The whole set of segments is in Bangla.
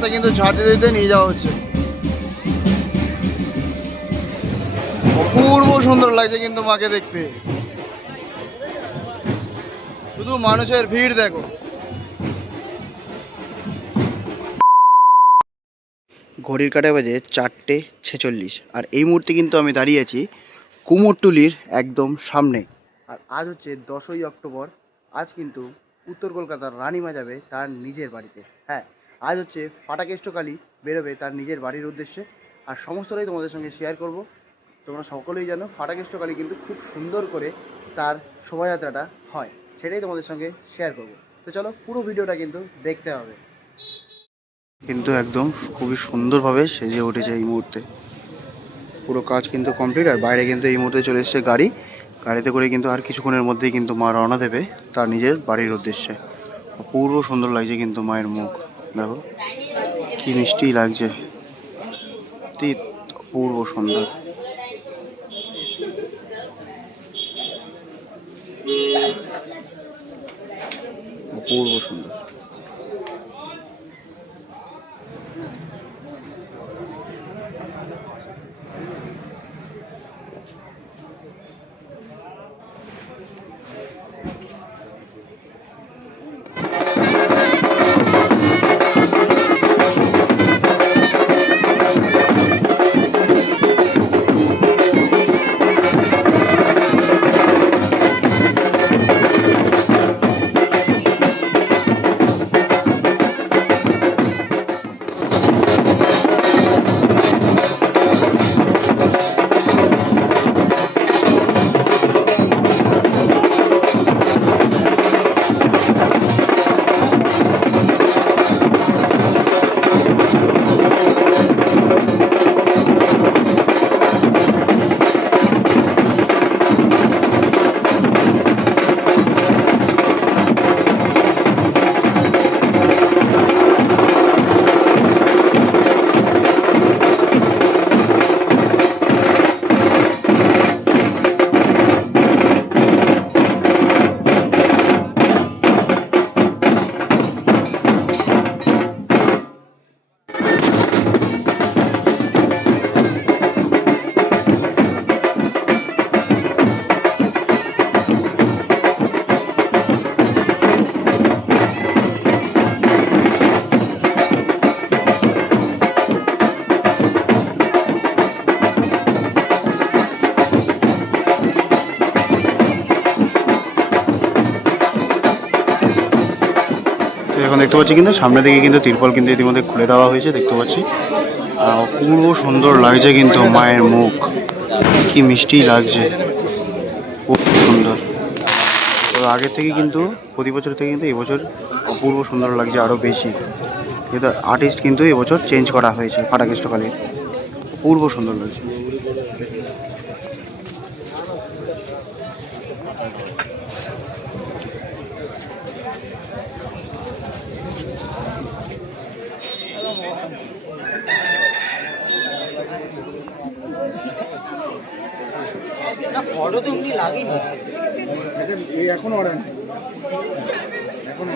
রাস্তা কিন্তু ছাড় দিতে দিতে নিয়ে যাওয়া হচ্ছে। অপূর্ব সুন্দর লাগছে কিন্তু মাকে দেখতে, শুধু মানুষের ভিড় দেখো। ঘড়ির কাঁটা বাজে 4:46 আর এই মুহূর্তে কিন্তু আমি দাঁড়িয়ে আছি কুমোরটুলির একদম সামনে। আর আজ হচ্ছে 10ই অক্টোবর। আজ কিন্তু উত্তর কলকাতার রানীমা যাবে তার নিজের বাড়িতে। হ্যাঁ, আজ হচ্ছে ফাটাকেষ্টকালী বেরোবে তার নিজের বাড়ির উদ্দেশ্যে। আর সমস্তটাই তোমাদের সঙ্গে শেয়ার করব। তোমরা সকলেই জানো ফাটাকেষ্টকালী কিন্তু খুব সুন্দর করে তার শোভাযাত্রাটা হয়, সেটাই তোমাদের সঙ্গে শেয়ার করব। তো চলো, পুরো ভিডিওটা কিন্তু দেখতে হবে। কিন্তু একদম খুবই সুন্দরভাবে সেজে উঠেছে এই মুহূর্তে, পুরো কাজ কিন্তু কমপ্লিট। আর বাইরে কিন্তু এই মুহূর্তে চলে এসেছে গাড়িতে করে কিন্তু আর কিছুক্ষণের মধ্যেই কিন্তু মা রওনা দেবে তার নিজের বাড়ির উদ্দেশ্যে। অপূর্ব সুন্দর লাগছে কিন্তু মায়ের মুখ দেখো, কি মিষ্টি লাগছে, অপূর্ব সুন্দর। অপূর্ব সুন্দর। এখন দেখতে পাচ্ছি কিন্তু সামনে দিকে কিন্তু তিরপল কিন্তু ইতিমধ্যে খুলে দেওয়া হয়েছে, দেখতে পাচ্ছি। অপূর্ব সুন্দর লাগছে কিন্তু মায়ের মুখ, কি মিষ্টি লাগছে, খুব সুন্দর। তো আগের থেকে কিন্তু প্রতি বছর থেকে কিন্তু এবছর অপূর্ব সুন্দর লাগছে আরও বেশি, কিন্তু আর্টিস্ট কিন্তু এবছর চেঞ্জ করা হয়েছে ফাটাকেষ্টকালীর। অপূর্ব সুন্দর লাগছে। এখন অর্ডার এখন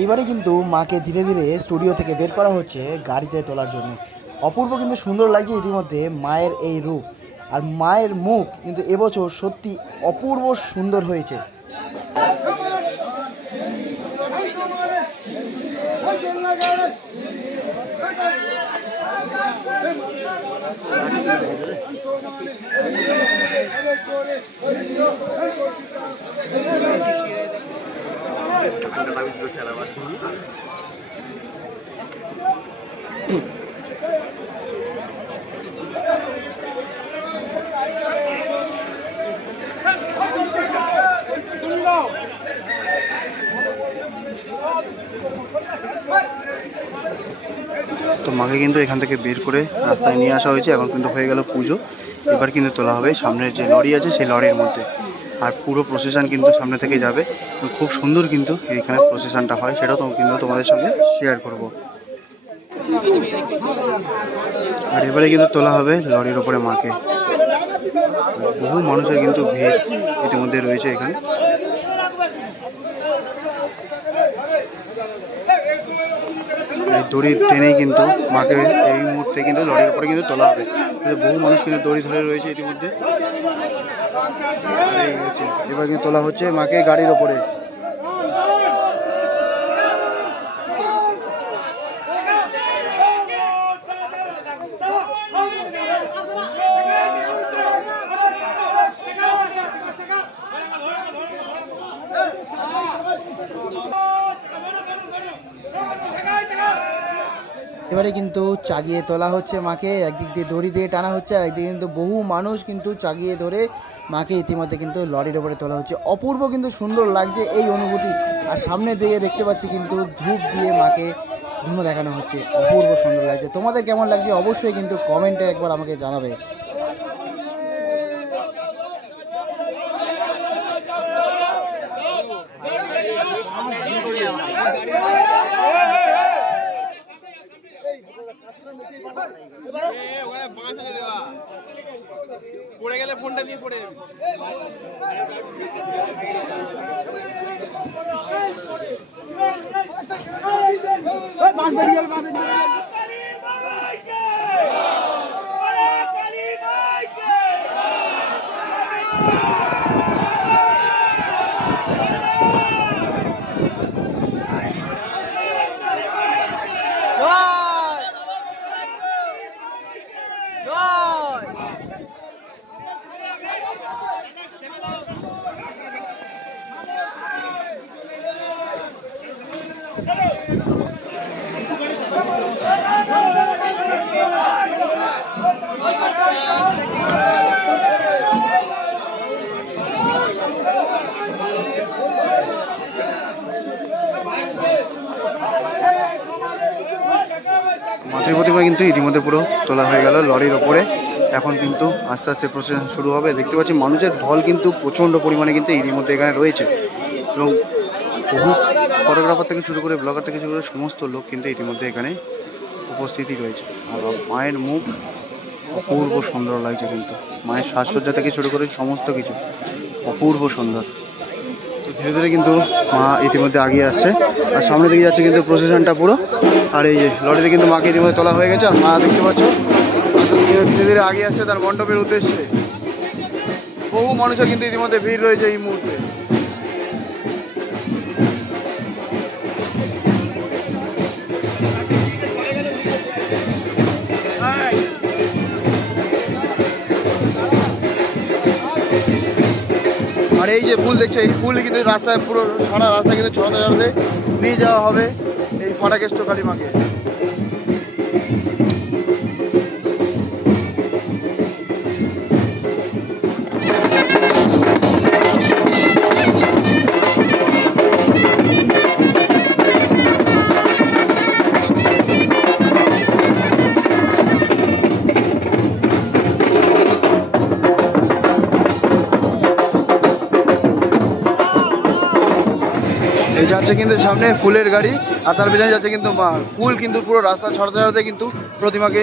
এইবারে কিন্তু মাকে ধীরে ধীরে স্টুডিও থেকে বের করা হচ্ছে গাড়িতে তোলার জন্য। অপূর্ব কিন্তু সুন্দর লাগছে ইতিমধ্যে মায়ের এই রূপ, আর মায়ের মুখ কিন্তু এবছর সত্যি অপূর্ব সুন্দর হয়েছে। তো মাকে কিন্তু এখান থেকে বের করে রাস্তায় নিয়ে আসা হয়েছে। এখন কিন্তু হয়ে গেল পুজো, এবার কিন্তু তোলা হবে সামনের যে লরি আছে সেই লরির মধ্যে। আর পুরো প্রসেশন কিন্তু সামনে থেকে যাবে। খুব সুন্দর কিন্তু এইখানে প্রসেশনটা হয়, সেটাও কিন্তু তোমাদের সঙ্গে শেয়ার করব। আর এবারে কিন্তু তোলা হবে লরির ওপরে মাকে। বহু মানুষের কিন্তু ভিড় ইতিমধ্যে রয়েছে এখানে। এই দড়ির টেনেই কিন্তু মাকে এই মুহূর্তে কিন্তু লরির উপরে কিন্তু তোলা হবে। বহু মানুষ কিন্তু দড়ি ধরে রয়েছে ইতিমধ্যে। এই হচ্ছে এবার কিন্তু তোলা হচ্ছে মাকে গাড়ির ওপরে। এবারে কিন্তু চাগিয়ে তোলা হচ্ছে মাকে, একদিক দিয়ে দড়ি দিয়ে টানা হচ্ছে, আর একদিকে কিন্তু বহু মানুষ কিন্তু চাগিয়ে ধরে মাকে ইতিমধ্যে কিন্তু লরির ওপরে তোলা হচ্ছে। অপূর্ব কিন্তু সুন্দর লাগছে এই অনুভূতি। আর সামনে দিয়ে দেখতে পাচ্ছি কিন্তু ধূপ দিয়ে মাকে ধুনো দেখানো হচ্ছে, অপূর্ব সুন্দর লাগছে। তোমাদের কেমন লাগছে অবশ্যই কিন্তু কমেন্টে একবার আমাকে জানাবে। পড়ে গেলে ফোনটা দিয়ে পড়ে যাবি। মাতৃ প্রতিমা কিন্তু ইতিমধ্যে পুরো তোলা হয়ে গেল লরির ওপরে। এখন কিন্তু আস্তে আস্তে প্রসেশন শুরু হবে। দেখতে পাচ্ছি মানুষের ঢল কিন্তু প্রচণ্ড পরিমাণে কিন্তু ইতিমধ্যে এখানে রয়েছে, এবং বহু ফটোগ্রাফার থেকে শুরু করে ব্লগার থেকে শুরু করে সমস্ত লোক কিন্তু ইতিমধ্যে এখানে উপস্থিতি রয়েছে। আর মায়ের মুখ অপূর্ব সুন্দর লাগছে, কিন্তু মায়ের সাজসজ্জা থেকে শুরু করে সমস্ত কিছু অপূর্ব সুন্দর। তো ধীরে ধীরে কিন্তু মা ইতিমধ্যে আগিয়ে আসছে, আর সামনে দিকে যাচ্ছে কিন্তু প্রসেশনটা পুরো। আর এই যে লরিতে কিন্তু মাকে ইতিমধ্যে তোলা হয়ে গেছে, আর মা দেখতে পাচ্ছ ধীরে ধীরে আগিয়ে আসছে তার মণ্ডপের উদ্দেশ্যে। বহু মানুষের কিন্তু ইতিমধ্যে ভিড় রয়েছে এই মুহূর্তে। আর এই যে ফুল দেখছো, এই ফুল কিন্তু রাস্তায় পুরো সারা রাস্তা কিন্তু ছড়াতে ছড়াতে নিয়ে যাওয়া হবে এই ফাটাকেষ্ট কালী মাকে। এই যাচ্ছে কিন্তু সামনে ফুলের গাড়ি, আর তার পেছনে যাচ্ছে কিন্তু মা। ফুল কিন্তু পুরো রাস্তা ছড়াতে ছড়াতে কিন্তু প্রতিমাকে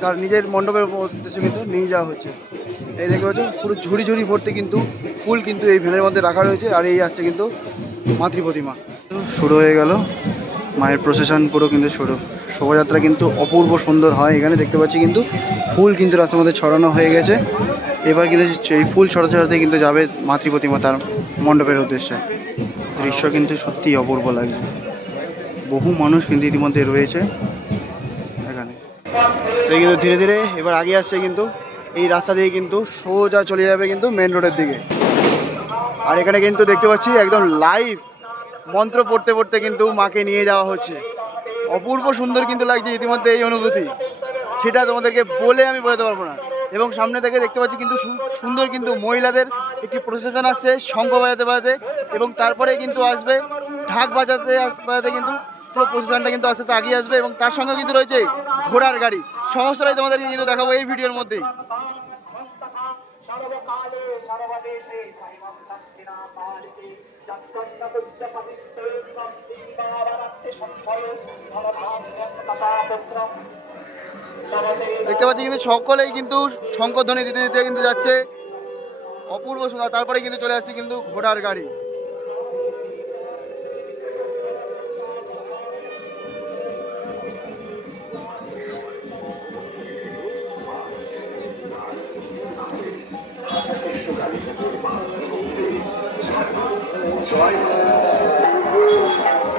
তার নিজের মণ্ডপের উদ্দেশ্যে কিন্তু নিয়ে যাওয়া হচ্ছে। এই দেখতে পাচ্ছ পুরো ঝুড়ি ঝুড়ি ভর্তি কিন্তু ফুল কিন্তু এই ভ্যানের মধ্যে রাখা রয়েছে। আর এই আসছে কিন্তু মাতৃ প্রতিমা। শুরু হয়ে গেল মায়ের প্রসেশন পুরো কিন্তু শুরু। শোভাযাত্রা কিন্তু অপূর্ব সুন্দর হয় এখানে। দেখতে পাচ্ছি কিন্তু ফুল কিন্তু রাস্তার মধ্যে ছড়ানো হয়ে গেছে। এবার কিন্তু এই ফুল ছড়াতে ছড়াতে কিন্তু যাবে মাতৃ প্রতিমা তার মণ্ডপের উদ্দেশ্যে। দৃশ্য কিন্তু সত্যিই অপূর্ব লাগছে। বহু মানুষ কিন্তু ইতিমধ্যে রয়েছে এখানে। তো কিন্তু ধীরে ধীরে এবার আগে আসছে কিন্তু এই রাস্তা দিয়ে কিন্তু সোজা চলে যাবে কিন্তু মেন রোডের দিকে। আর এখানে কিন্তু দেখতে পাচ্ছি একদম লাইভ মন্ত্র পড়তে পড়তে কিন্তু মাকে নিয়ে যাওয়া হচ্ছে। অপূর্ব সুন্দর কিন্তু লাগছে ইতিমধ্যে এই অনুভূতি, সেটা তোমাদেরকে বলে আমি বোঝাতে পারবো না। এবং সামনে থেকে দেখতে পাচ্ছি কিন্তু সুন্দর কিন্তু মহিলাদের একটি প্রসেশন আসছে শঙ্খ বাজাতে বাজাতে, এবং তারপরে কিন্তু আসবে ঢাক বাজাতে বাজাতে কিন্তু পুরো প্রসেশনটা কিন্তু আস্তে আস্তে আগিয়ে আসবে। এবং তার সঙ্গে কিন্তু রয়েছে ঘোড়ার গাড়ি। সমস্তটাই তোমাদেরকে কিন্তু দেখাবো এই ভিডিওর মধ্যেই। দেখতে পাচ্ছি কিন্তু সকলেই কিন্তু শঙ্করধ্বনি দিতে দিতে কিন্তু যাচ্ছে, অপূর্ব সুন্দর। তারপরে কিন্তু চলে আসছে কিন্তু ঘোড়ার গাড়ি।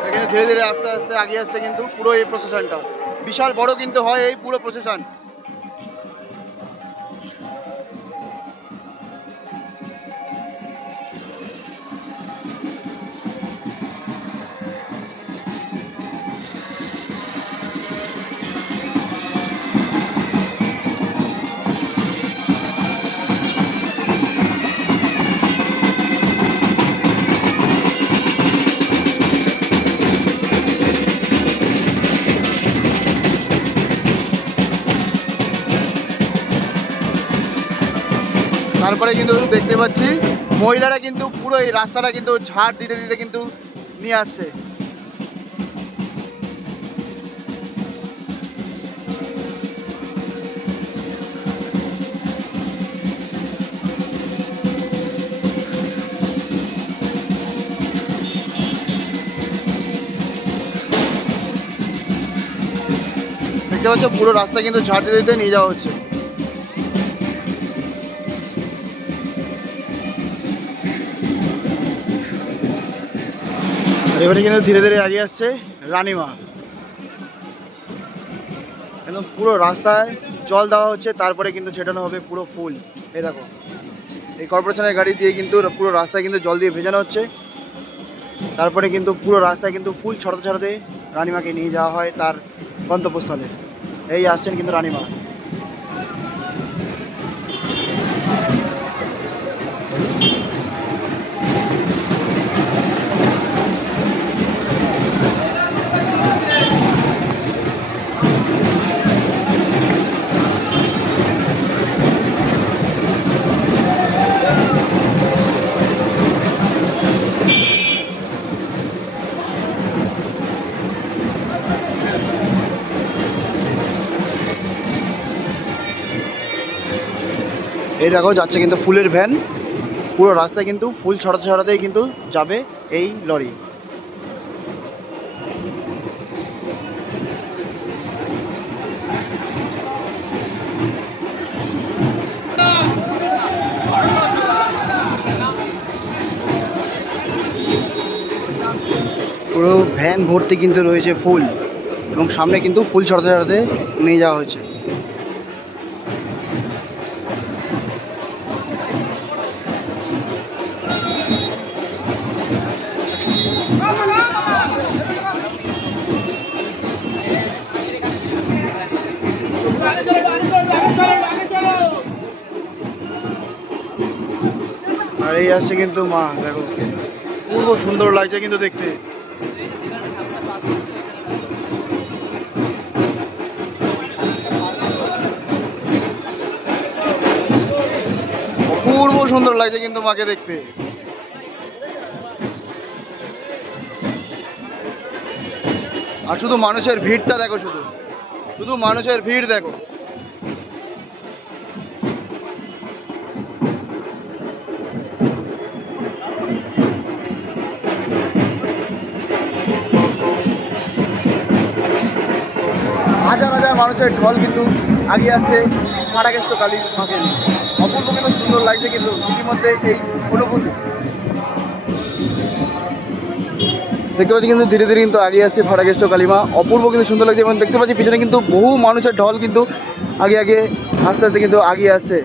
এখানে ধীরে ধীরে আস্তে আস্তে এগিয়ে আসছে কিন্তু পুরো এই প্রসেশনটা, বিশাল বড় কিন্তু হয় এই পুরো প্রসেশন। তারপরে কিন্তু দেখতে পাচ্ছি মহিলারা কিন্তু পুরো এই রাস্তাটা কিন্তু ঝাড় দিতে দিতে কিন্তু নিয়ে আসছে। দেখতে পাচ্ছ পুরো রাস্তা কিন্তু ঝাড় দিতে দিতে নিয়ে যাওয়া হচ্ছে। আর এবারে কিন্তু ধীরে ধীরে এগিয়ে আসছে রানীমা। একদম পুরো রাস্তায় জল দেওয়া হচ্ছে, তারপরে কিন্তু ছেটানো হবে পুরো ফুল। এই দেখো এই কর্পোরেশনের গাড়ি দিয়ে কিন্তু পুরো রাস্তায় কিন্তু জল দিয়ে ভেজানো হচ্ছে, তারপরে কিন্তু পুরো রাস্তায় কিন্তু ফুল ছড়াতে ছড়াতে রানীমাকে নিয়ে যাওয়া হয় তার গন্তব্যস্থলে। এই আসছেন কিন্তু রানীমা। এই দেখো যাচ্ছে কিন্তু ফুলের ভ্যান, পুরো রাস্তায় কিন্তু ফুল ছড়াতে ছড়াতেই কিন্তু যাবে এই লরি। পুরো ভ্যান ভর্তি কিন্তু রয়েছে ফুল, এবং সামনে কিন্তু ফুল ছড়াতে ছড়াতে নিয়ে যাওয়া হয়েছে। আর এই আসছে কিন্তু মা, দেখো পূর্ব সুন্দর লাগছে কিন্তু দেখতে। অপূর্ব সুন্দর লাগছে কিন্তু মাকে দেখতে। আর শুধু মানুষের ভিড়টা দেখো, শুধু শুধু মানুষের ভিড় দেখো। হাজার হাজার মানুষের ঢল কিন্তু আগিয়ে আসছে ফাটাকেষ্ট কালী মাকে নিয়ে। অপূর্ব কিন্তু সুন্দর লাগছে কিন্তু ইতিমধ্যে এই অনুভূতি দেখতে পাচ্ছি কিন্তু ধীরে ধীরে কিন্তু আগিয়ে আসছে ফাটাকেষ্ট কালীমা। অপূর্ব কিন্তু সুন্দর লাগছে, এবং দেখতে পাচ্ছি পিছনে কিন্তু বহু মানুষের ঢল কিন্তু আগে আগে আস্তে আস্তে কিন্তু আগিয়ে আসছে।